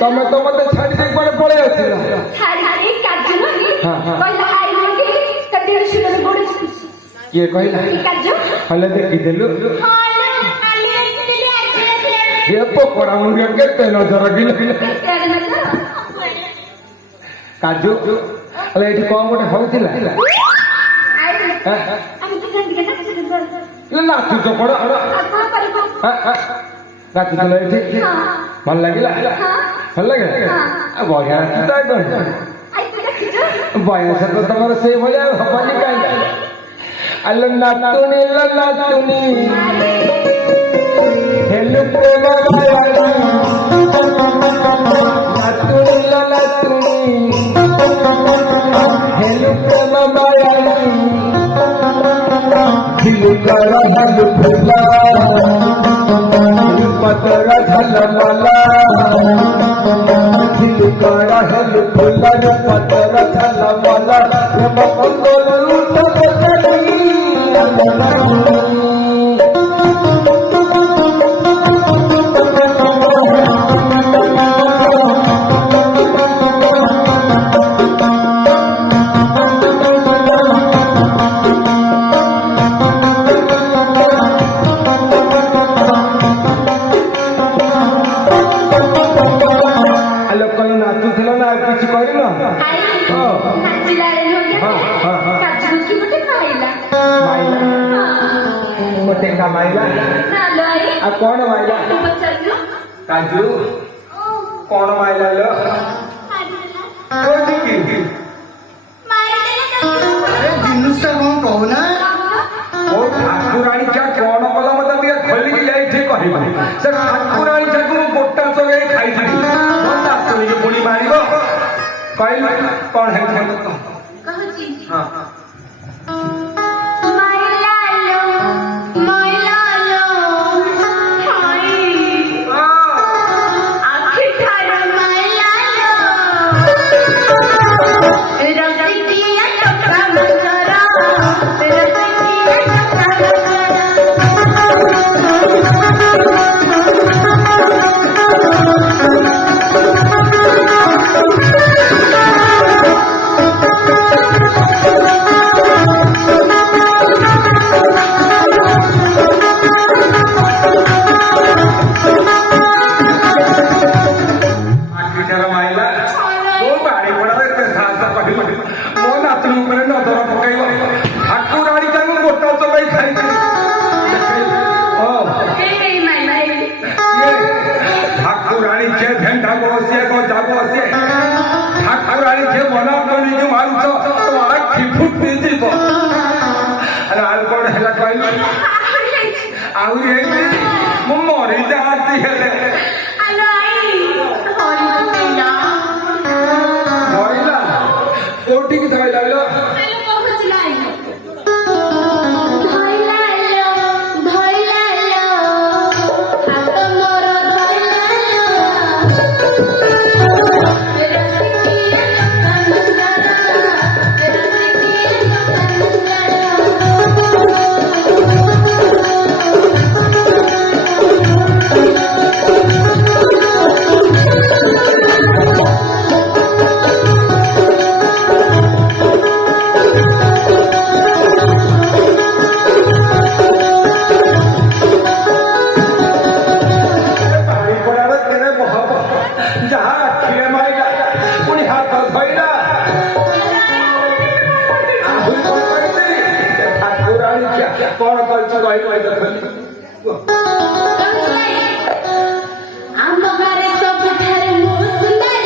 तमे तो मते छाड़ी दे पड़े पड़े आसी छाड़ी काजू नहीं पहिला आई लोगे कटिर सुन गोड़ ये कहला काजू हले देखि देलु हाले आले देखिले आसी ये तो पड़ा मुंडिया के तेनो जरा गिल काजू हले एठी कोन गोटे होउतिला हम चिकन चिकन ना तू तो पड़ा रात तो एठी भल लगिला भल लगे बढ़िया बयस तो तुम से भलिया हबनी कहीं अल नातुनी हेलु प्रेम नातुनी हेलु प्रेम दिल करा हल फुला ହେଲୁ ଫୁଲରେ ପତର ଥାଲ ମଲ ପ୍ରେମ ପନ୍ଦରୁ ନାଚୁଥିଲ ନା ଆଉ କିଛି କରିନ? ଗୋଟେ ମାଇଲା ଆଉ କଣ ମାଇଲା? କାଜୁ କଣ ମାଇଲା ଲୋ? ଜିନିଷଟା କଣ କହୁନା? ମୋ ଠାକୁରାଣୀ ଚା କଣ କଲା ମତେ ଟିକେ ଖୋଲିକି ଯାଇଠି କହିବ। ସେ ଠାକୁରାଣୀ ଚାକୁ ମୁଁ ଗୋଟା ଚୋରେଇ ଖାଇଥିଲି। ନାଚୁଣି ପୁଣି ମାରିବ କହିଲ କଣ ହେଲା? ମୁଁ ମରି ଯାଆନ୍ତି ହେଲେ ଧରିଲା କୋଉଠିକି ଧରିଲା ଲୋ? କଣ କରିଛୁ ଆମ ଘରେ ସବୁଠାରେ ମୁଁ ସୁନ୍ଦର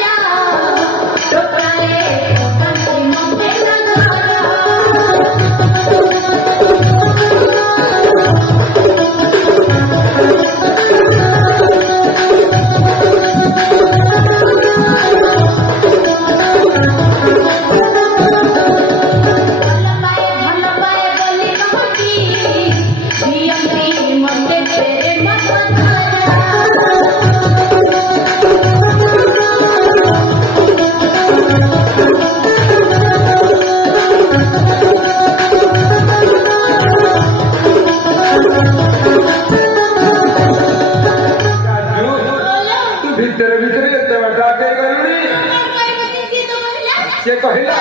ସେ କହିଲା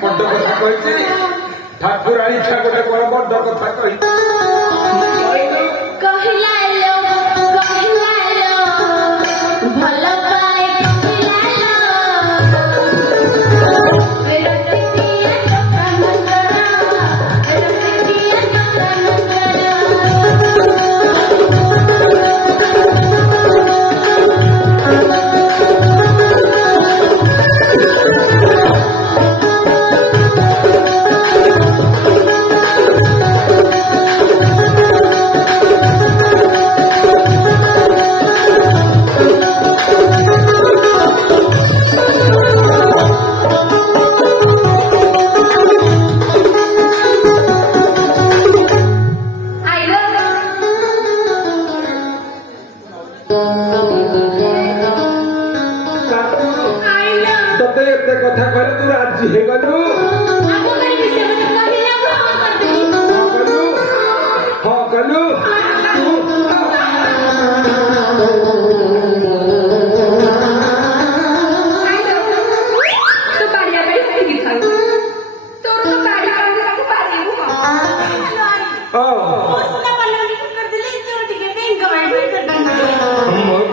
ବଡ କଥା କହିଛି ଠାକୁରାଣୀ ଛୁଆ ଗୋଟେ କଣ ବଡ କଥା କହିଛି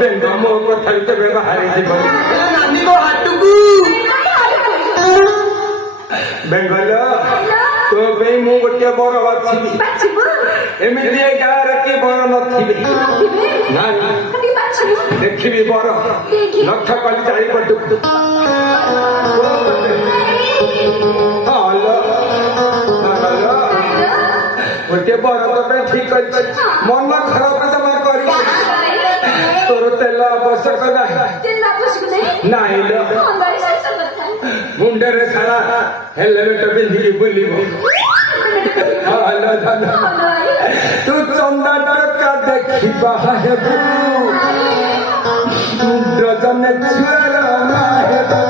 ବେଙ୍ଗ ମୋ କଥାରେ ତ ବେଙ୍ଗ ହାରିଯିବ ନାନୀ ମୋ ହାଟକୁ ବେଙ୍ଗଲ ତୋ ପାଇଁ ମୁଁ ଗୋଟିଏ ବର ବାଛିବି ଏମିତି ଏ ଗାଁରେ କିଏ ବର ନଥିବେ ଦେଖିବି ବର ଲକ୍ଷ କଲି ଚାରିପଟକୁ ଗୋଟିଏ ବର ତୋ ପାଇଁ ଠିକ ଅଛି ମନ ଖରାପ ଜମା କରି ତୋର ତେଲ ଆବଶ୍ୟକ ନାହିଁ ନାଇଁ ଲୋ ମୁଣ୍ଡରେ ସାରା ହେଲମେଟ ପିନ୍ଧିକି ବୁଲିବ ତୁ ଚନ୍ଦା ଟଙ୍କା ଦେଖିବା ହେବୁ ଡଜନେ ଛୁଆର ମା ହେବୁ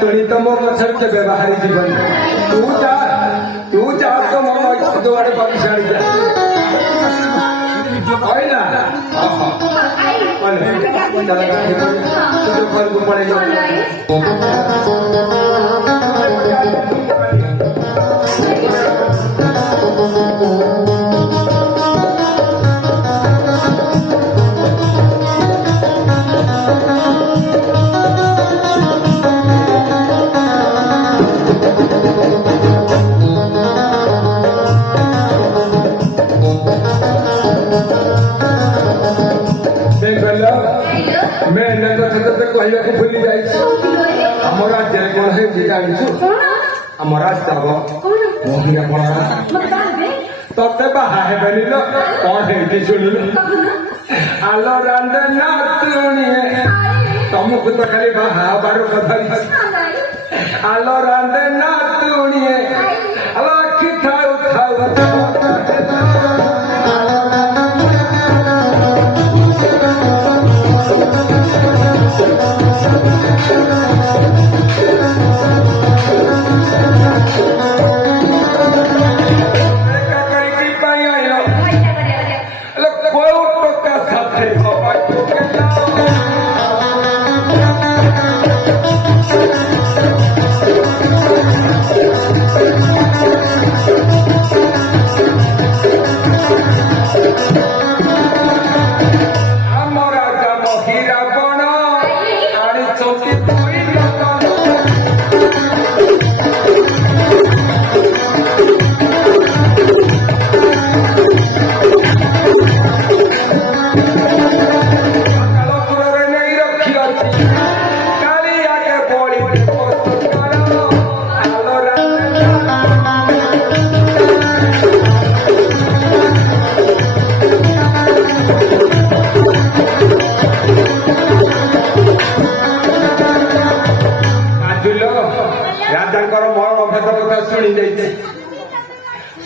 तुणी तो मो मछर के व्यवहारी जीवन तू जा तो मो दुआरे बगीचाड़ी जा होय ना चल तो फल को पड़ेगा कहवा को भूली जाइए आम राज्य कौन है जानी आम राज्य महिला तते बाहा हेबेनि लो कौन है शुणिल आलो रांदे नातुणी तुमको तो खाली बाहा बारो कथा आलो रांदे नातुणी आलो अखी खाऊ खाऊ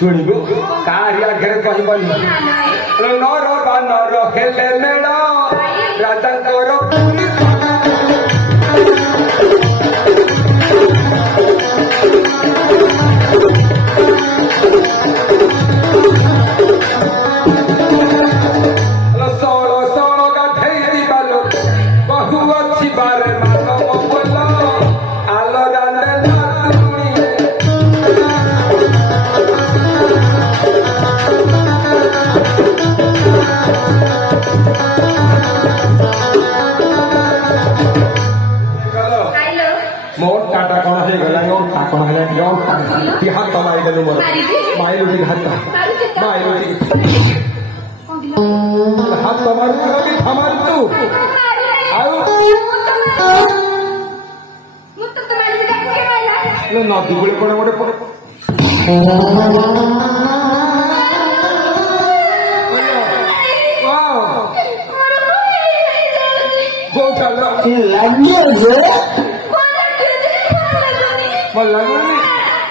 शुणु तारी आगे कहबनी नर बानर हेले मेड़ राजा ହାତ ମାରିଲାଣି କି ହାତ ମାରିଦେଲୁ ମୋର ମାଇଲୁ ଟିକେ ହାତ ମାଇଲୁ ଟିକେ ହାତ ମାରୁଛୁ କି ଥମାରୁଛୁ ଆଉ ନଦୀ ଗୁଳି କଣ ଗୋଟେ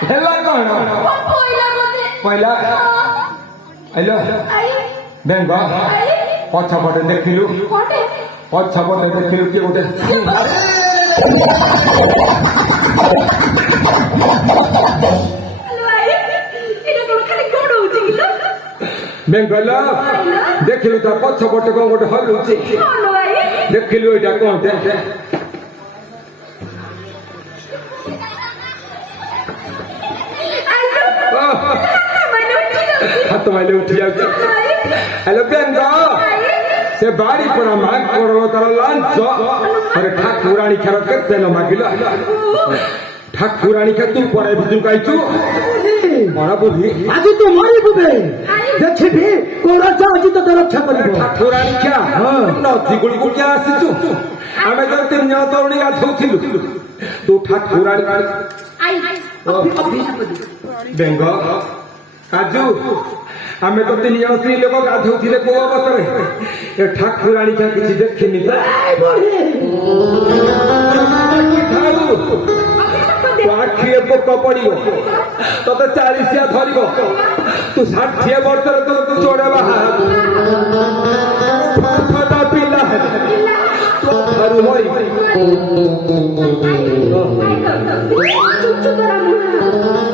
ହେଲା କଣ ପହିଲା ଆଇଲ ବେଙ୍ଗ ପଛପଟେ ଦେଖିଲୁ ପଛପଟେ ଦେଖିଲୁ କିଏ ଗୋଟେ ବେଙ୍ଗଲ ଦେଖିଲୁ ତା ପଛପଟେ କଣ ଗୋଟେ ହଲୁଛି ଦେଖିଲୁ ଏଇଟା କଣ ହାତ ମାଇଲେ ଉଠି ଯାଉଛି ହେଲେ ବେଙ୍ଗ ସେ ବାড়ি ପରା ମାଗ କରଲ ତାର ଲାଞ୍ଚ ଆରେ ଠାକୁରାଣୀ ଖେଳ କେତେ ନ ମାଗିଲ ଠାକୁରାଣୀ ତୁ ପরে ভিতু কাইছু বড় বুদ্ধি আজি তো মারিবু বে দেখিবি কোন রাজা আজি তো রক্ষা করিব ঠাকুরাণী খ্যা নদী গুড়ি গুড়ি আসিছু আমি তো তিন জন তরুণী গাধৌছিলু তু ঠাকুরাণী বেঙ্গ কাজু আমি তো তিন জন স্ত্রী লোক গাধৌছিলে কোন অবস্থায় এ ঠাকুরাণী খ্যা কিছু দেখিনি আখিরে পোক পড়িব তত 40 ধরিব তু 60 বর্ষর তু চোড়ে বাহা পিলা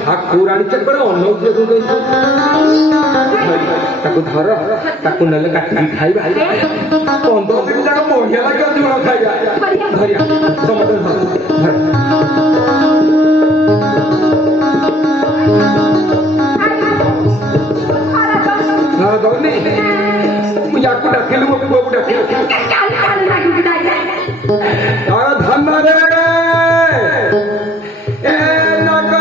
ঠাকুরাণী করে অন্য তাকে ধর তাকে নেলে কাটিকি খাইবা 15 দিন যাক বঢ়িয়া লাগে জোড় খাইবা ধরিয়া সমস্ত ধর দৌনি ମୁଁ ୟାକୁ ଡାକିଲି ମୋ ପୁଅକୁ ଡାକିଲି ତାର ଧନରେ ଏ ନଗ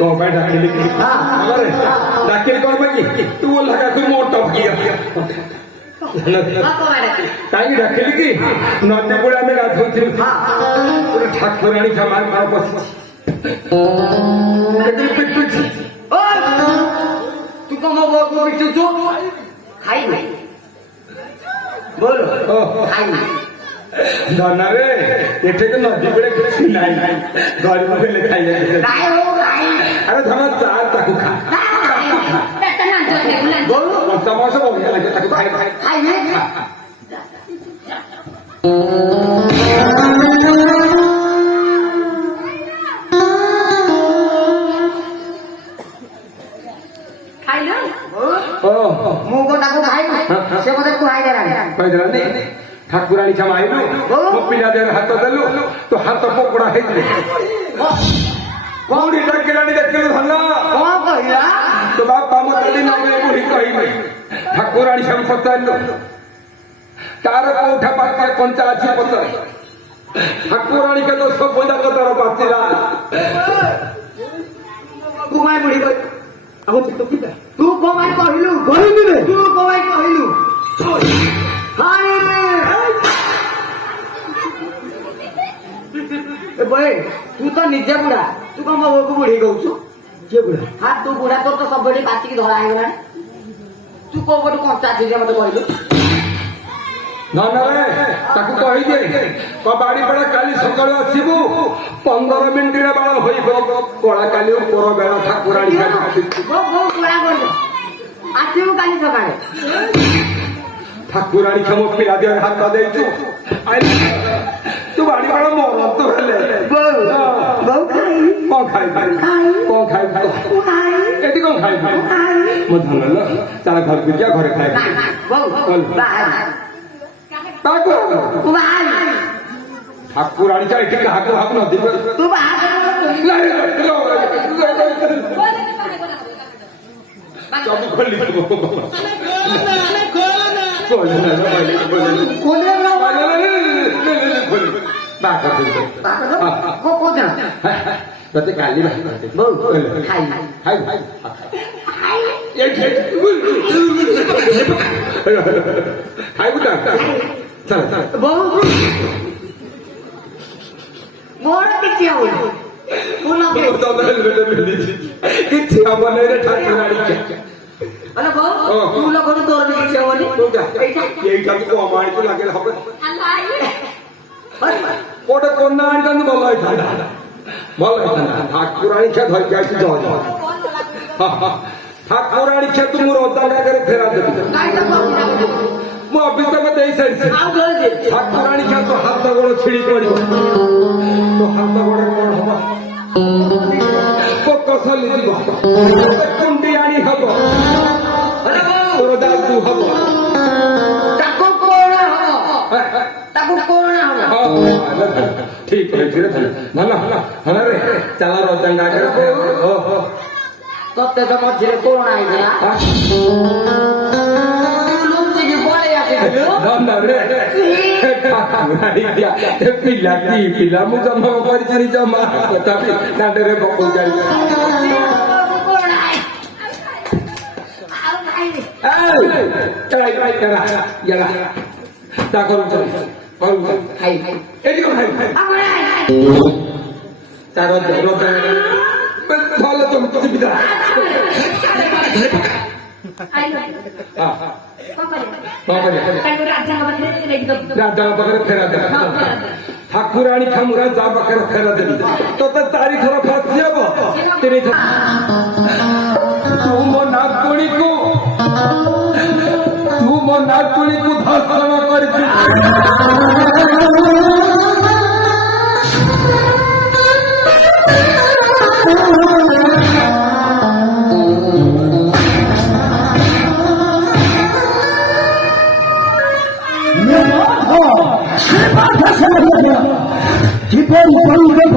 कौन मैं डाकिली डाकिली कौन मैं तू लगा तू मोटा किया काई डाकिली की नदी गुड़ा में गाधोती पूरा ठाकुराणी सामान मार बसी पिट्टू तू कम वो पिट्टू तू खाई नहीं बोलो खाई धना रे एठे तो नदी गुड़े किसी नहीं गरीब बेले खाई अरे धना चार ताकू खा बोलो तमाशा हो गया लगे ताकू खाई ମୁଁ को ताकू खाई से को ताकू खाई देला नहीं ठाकुराणी छमाइलु ମୋ ପିଲା ଦେହରେ ହାତ ଦେଲୁ ତ ହାତ ପକଡ଼ା ହେଇଥିଲେ କୋଉଠି ଠାକୁରାଣୀ ଦେଖିଲୁ ଧନ କଣ କହିଲା ତ ବାପା ମତେ ଦିନ ବୁଢୀ କହିବି ଠାକୁରାଣୀ ସବୁ ପଚାରିଲୁ ତାର କୋଉଠା ପାଖରେ କଞ୍ଚା ଅଛି ପଚାରି ଠାକୁରାଣୀ କେତେ ସବୁ ଯାକ ତାର ପାଚିଲା କୁମାର ବୁଢୀ କହି ଆଉ ତୁ କିଟା ତୁ କମାଇ କହିଲୁ କହିନି ରେ ତୁ କମାଇ କହିଲୁ हाय ए बे तू तो निजे बुढ़ा तू कम वो को बुढ़ी कहू के बुढ़ा हां तू बुढ़ा तो सब बड़ी पाची की धरा है तू को बड़ कंचा दे मते कहलु ननरे ताकू कहि दे कबाड़ी बेला काली सकाळ आसीबू 15 मिनिट रे बाळ होइबो कोळा काली ऊपर बेला ठाकुराणी वो कोळा कर आसीबू काली सकाळे ठाकुराणी छमो पिला दे हात देइछु तू तू बाड़ी बड़ा मोर तो हेले बोल बोल कौन खाई एटी कौन खाई मो धन ल तारा घर के क्या घरे खाए बोल बाहर ताको बाहर ठाकुर रानी चाहे ठीक हाको हाको न दिबे तू बाहर सब खोली कोने ना को जा तते काली बाई बोल खाई हाय ये हाय बुटा चल बोल बोल किती आवड बोला किती आपण रे ठाकुर राणी अरे बो तुला कोण तोर किती आवड এইটা কি অমানিত লাগে হবে আলাই কোটা কোন না আনি কান্দু বলাই ঠান্ডা বলাই ঠান্ডা ঠাকুর রানী কে ধর যাইছি জয় ঠাকুর রানী কে তুমি রোদাঙ্গা করে ফেরা দেবি কাইটা বাবু মো অফিস থেকে দেই সাইছি আউ ধরে দে ঠাকুর রানী কে তো হাত গোড় ছিড়ি পড়িব তো হাত গোড় কোন হবা কসলি দিব কুন্ডি আনি হব अरे बो তোর দাদু হব ताको कोना हो ताको कोना हो ঠিক আছে ভালো ভালো রে চালা রোদাঙ্গা করে ও ও तत्ते तो मझे कोना आइला लोग जी बोले आके না রে পিলা কি পিলা মু জমা পরিচারি জমা তথাপি নাডরে বকু যাই এই করা ইয়ালা তা করু চল हाय हाय এদিকে ভাই তার রোদ ভালো চমক দিবিদা আইলো হ্যাঁ বাবা বাবা কালু রাজা বাবা রেডি রাজা পাখরে ফেরা দে ঠাকুর রানী খামুরা যা পাখরে ফেরা দেবি তো তারি থর ফাঁসি যাব তেরে তু মো নাকুড়িকু ধর্ষণ করছি জীবন পরিবেশ